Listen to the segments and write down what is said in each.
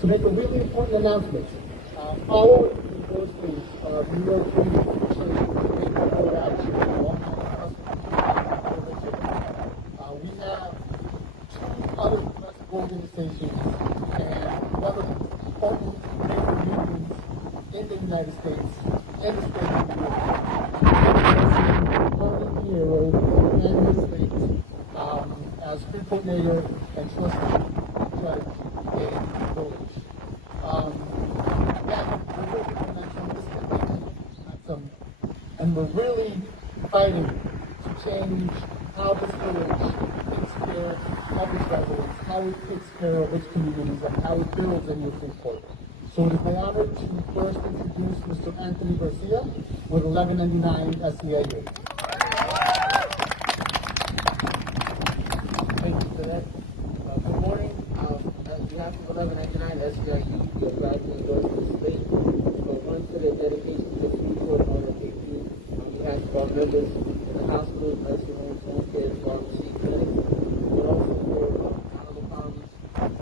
to make a really important announcement. Following the endorsement of New York City Board action we have two other domestic organizations and other important labor unions in the United States and the state of New York. Carmen, Pineyro, and the state as Freeport Mayor and Trustee Judge in the village. And we're really fighting to change how this village takes care of its residents, how it takes care of its communities, and how it builds a new Freeport. So it is my honor to first introduce Mr. Anthony Garcia with 1199 SEIU. Thank you for that. Good morning. On behalf of 1199 SEIU, we are glad to endorse this state for one for their dedication to the Freeport RFAP on behalf of our members in the hospitals, nursing homes, home care, pharmacy, clinics, but also for honorable colleagues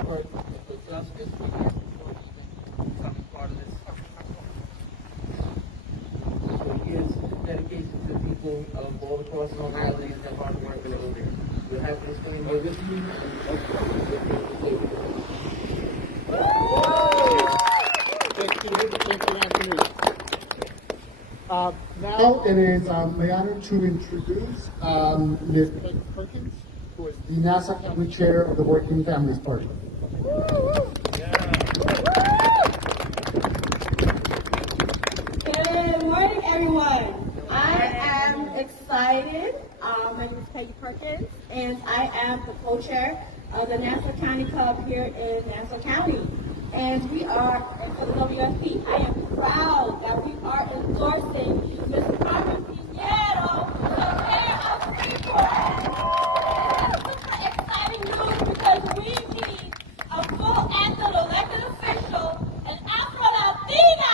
work for justice we have before even becoming part of this. So here's dedication to the people of all across Long Island and that hard work in the area. We're happy to stand here with you and Now it is my honor to introduce Ms. Peggy Perkins, who is the Nassau County Chair of the Working Families Party. Good morning, everyone. I am excited. My name is Peggy Perkins, and I am the co-chair of the Nassau County Club here in Nassau County. And we are, for the WFP, I am proud that we are endorsing Ms. Carmen Pineyro, the mayor of Freeport. This is super exciting news because we need a full active elected official, an Afro-Latina,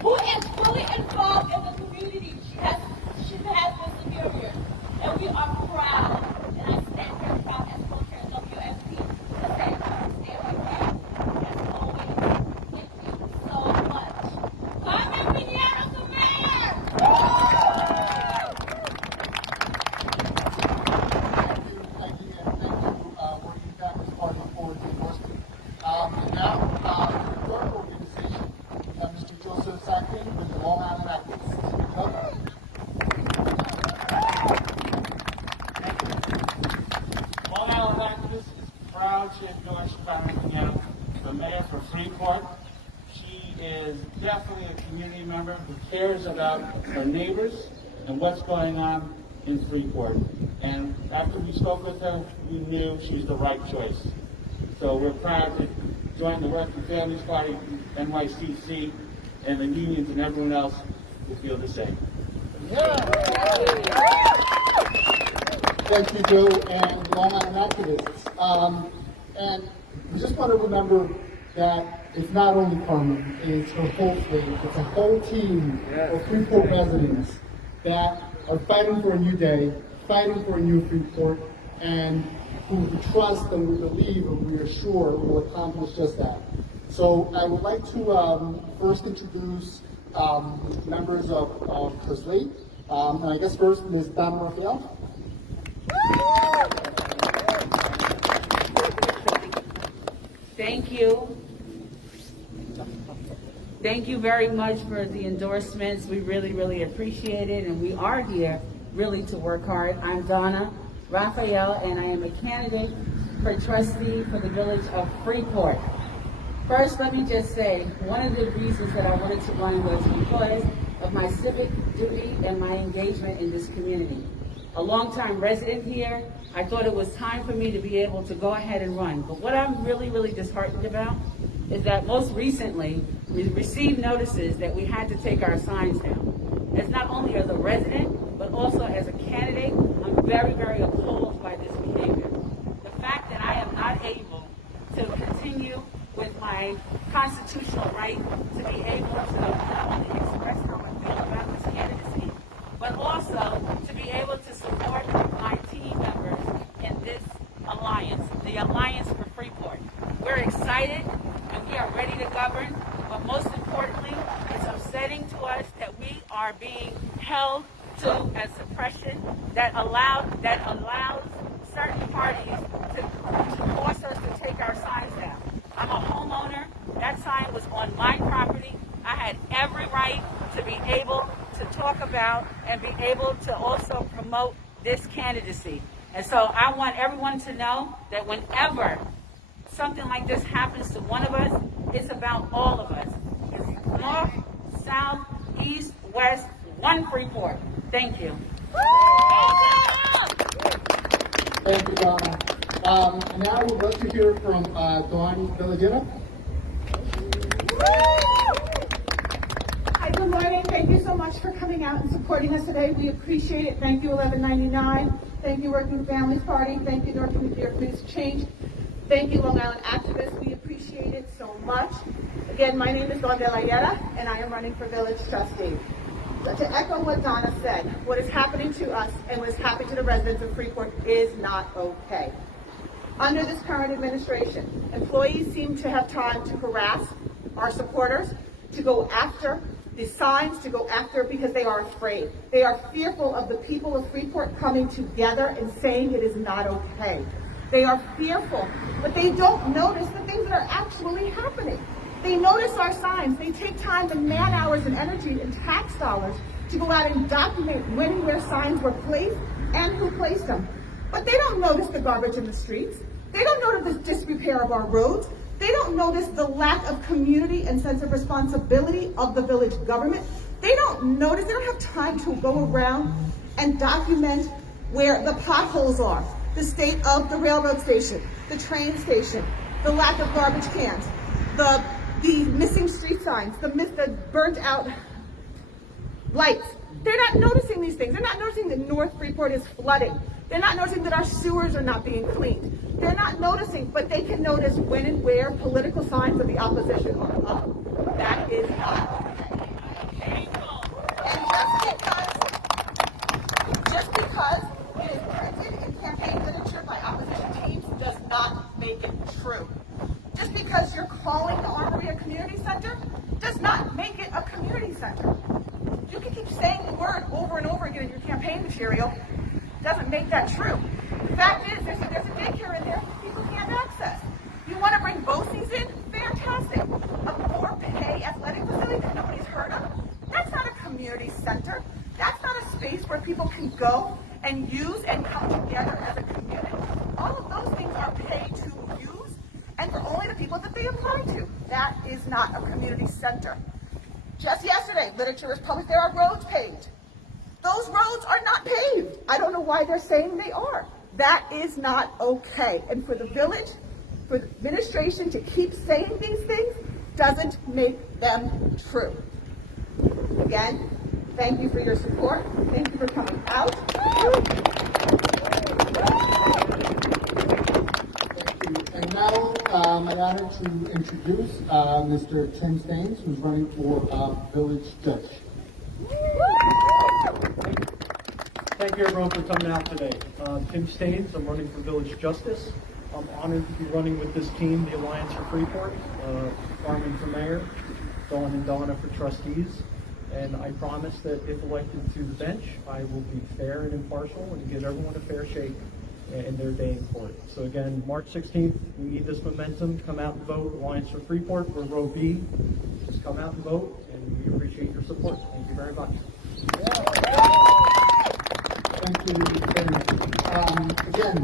who is fully involved in the community. She has been superior, and we are proud. And I stand here proud as co-chair of WFP to say, stand with you as always. Thank you so much. Carmen Pineyro to mayor. Thank you, Working Families Party for the endorsement. And now, the third organization, Mr. Joseph Sackman with the Long Island Activists. Long Island Activist is proud to endorse Carmen Pineyro, the mayor for Freeport. She is definitely a community member who cares about her neighbors and what's going on in Freeport. And after we spoke with her, we knew she was the right choice. So we're proud to join the Working Families Party, NYCC, and the unions and everyone else who feel the same. Thank you, Joe, and Long Island Activists. And we just want to remember that it's not only Carmen, it's her whole slate, it's a whole team of Freeport residents that are fighting for a new day, fighting for a new Freeport, and who we trust and we believe and we are sure will accomplish just that. So I would like to first introduce members of her slate. And I guess first, Ms. Donna Raphael. Thank you. Thank you very much for the endorsements. We really, really appreciate it, and we are here really to work hard. I'm Donna Raphael, and I am a candidate for trustee for the village of Freeport. First, let me just say, one of the reasons that I wanted to run was because of my civic duty and my engagement in this community. A longtime resident here, I thought it was time for me to be able to go ahead and run. But what I'm really, really disheartened about is that most recently, we received notices that we had to take our signs down. As not only as a resident, but also as a candidate, I'm very, very appalled by this behavior. The fact that I am not able to continue with my constitutional right to be able to not only express how I feel about this candidacy, but also to be able to support my team members in this alliance, the Alliance for Freeport. We're excited excited and we are ready to govern, but most importantly, it's upsetting to us that we are being held to a suppression that allows certain parties to force us to take our signs down. I'm a homeowner. That sign was on my property. I had every right to be able to talk about and be able to also promote this candidacy. And so I want everyone to know that whenever something like this happens to one of us, it's about all of us. It's north, south, east, west, one Freeport. Thank you. Thank you, Donna. Now we'd love to hear from Dawn Villagina. Hi, good morning. Thank you so much for coming out and supporting us today. We appreciate it. Thank you, 1199. Thank you, Working Families Party. Thank you, North Communities for Change. Thank you, Long Island activists. We appreciate it so much. Again, my name is Dawn Villagina, and I am running for village trustee. But to echo what Donna said, what is happening to us and what is happening to the residents of Freeport is not okay. Under this current administration, employees seem to have time to harass our supporters, to go after the signs, to go after because they are afraid. They are fearful of the people of Freeport coming together and saying it is not okay. They are fearful, but they don't notice the things that are actually happening. They notice our signs. They take time and man hours and energy and tax dollars to go out and document when and where signs were placed and who placed them. But they don't notice the garbage in the streets. They don't notice the disrepair of our roads. They don't notice the lack of community and sense of responsibility of the village government. They don't notice, they don't have time to go around and document where the potholes are, the state of the railroad station, the train station, the lack of garbage cans, the missing street signs, the burnt out lights. They're not noticing these things. They're not noticing that North Freeport is flooding. They're not noticing that our sewers are not being cleaned. They're not noticing, but they can notice when and where political signs of the opposition are up. That is not okay. And just because it is printed in campaign literature by opposition teams does not make it true. Just because you're calling the Armory a community center does not make it a community center. You can keep saying the word over and over again in your campaign material. Doesn't make that true. The fact is, there's a daycare in there that people can't access. You want to bring BOCES in? Fantastic. A more pay athletic facility that nobody's heard of? That's not a community center. That's not a space where people can go and use and come together as a community. All of those things are paid to use and for only the people that they apply to. That is not a community center. Just yesterday, literature was published. There are roads paved. Those roads are not paved. I don't know why they're saying they are. That is not okay. And for the village, for the administration to keep saying these things doesn't make them true. Again, thank you for your support. Thank you for coming out. And now, I'm honored to introduce Mr. Tim Staines, who's running for village judge. Thank you everyone for coming out today. Tim Staines, I'm running for Village Justice. I'm honored to be running with this team, the Alliance for Freeport, Carmen for mayor, Dawn and Donna for trustees. And I promise that if elected to the bench, I will be fair and impartial and give everyone a fair shake in their day in court. So again, March 16th, we need this momentum. Come out and vote. Alliance for Freeport, we're row B. Just come out and vote, and we appreciate your support. Thank you very much. Thank you very much. Again,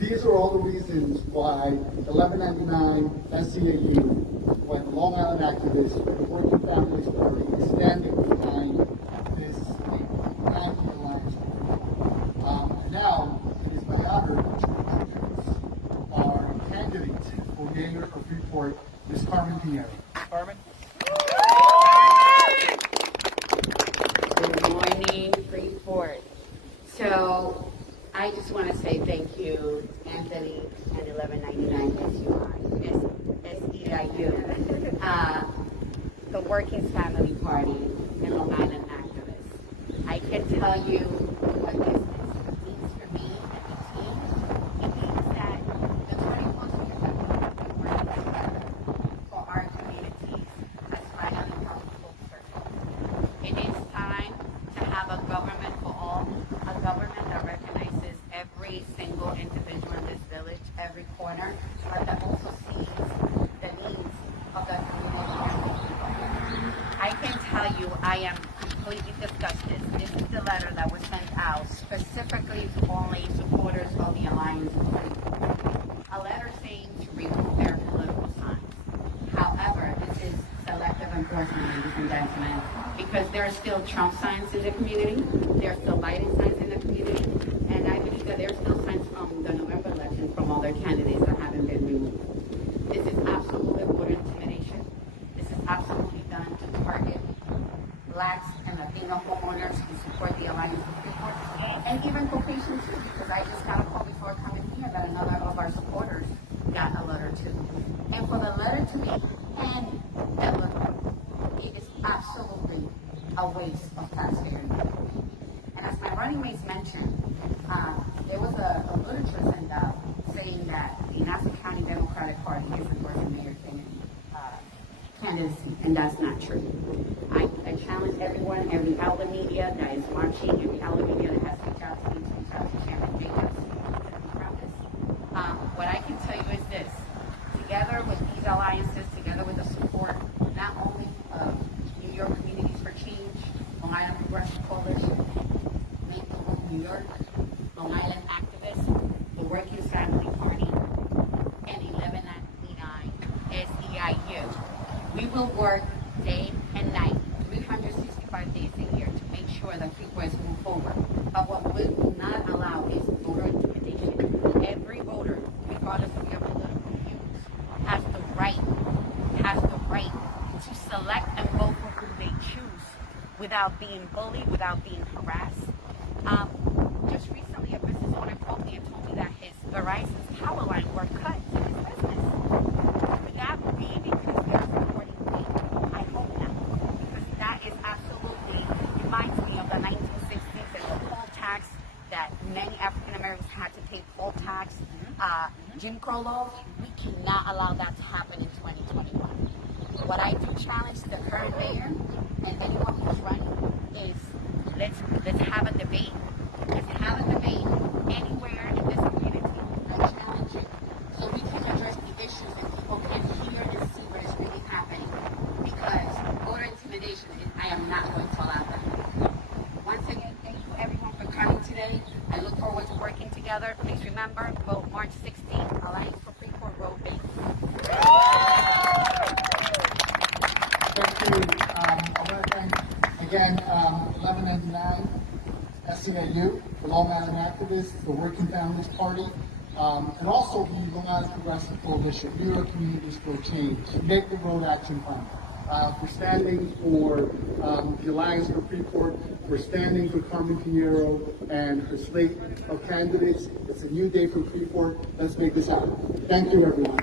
these are all the reasons why 1199 SCAU, why the Long Island activists, the Working Families Party is standing behind this anti-alliance. Now, it is my honor to introduce our candidate for mayor of Freeport, Ms. Carmen Pineyro. Carmen? Good morning, Freeport. So I just want to say thank you, Anthony and 1199 SEIU, the Working Family Party, and Long Island activists. I can tell you what this means for me and the team. It means that the 21 years I've been working together, I am completely disgusted. This is the letter that was sent out specifically to only supporters of the Alliance of Freeport. A letter saying to remove their political signs. However, this is selective enforcement, ladies and gentlemen, because there are still Trump signs in the community, there are still Biden signs in the community, and I believe that there are still signs from the November election from other candidates that haven't been removed. This is absolutely voter intimidation. This is absolutely done to target Blacks and Latino homeowners who support the Alliance of Freeport, and even Caucasians too, because I just got a call before coming here that another of our supporters got a letter too. And for the letter to be hand-delivered, it is absolutely a waste of taxpayer money. And as my running mates mentioned, there was a literature sent out saying that the Nassau County Democratic Party is endorsing Mayor Kennedy candidacy, and that's not true. I challenge everyone, every outlet media that is marching, every outlet media that has reached out to me, to reach out to Chairman Jacobs from this. What I can tell you is this: together with these alliances, together with the support not only of New York Communities for Change, Long Island Progressive Coalition, Make the Room New York, Long Island Activists, the Working Family Party, and 1199 SEIU. We will work day and night, 365 days a year, to make sure that Freeport is moved forward. But what we will not allow is voter intimidation. Every voter, regardless of your political views, has the right to select and vote for who they choose without being bullied, without being harassed. Just recently, a business owner called me and told me that his Verizon's power line were cut to his business. Could that be because they're supporting me? I hope not, because that is absolutely reminds me of the 1960s and the poll tax that many African Americans had to pay poll tax. Jim Crow laws. We cannot allow that to happen in 2021. What I do challenge the current mayor and anyone who's running is let's have a debate. Let's have a debate anywhere in this community. I challenge it so we can address the issues and people can hear and see what is really happening. Because voter intimidation, I am not going to allow that. Once again, thank you everyone for coming today. I look forward to working together. Please remember, vote March 16th, Alliance for Freeport Road Base. Thank you. I want to thank, again, 1199 SEIU, the Long Island Activists, the Working Families Party, and also the Long Island Progressive Coalition, New York Communities for Change, Make the Road Action Plan, for standing for the Alliance for Freeport, for standing for Carmen Pineyro and her slate of candidates. It's a new day for Freeport. Let's make this happen. Thank you, everyone.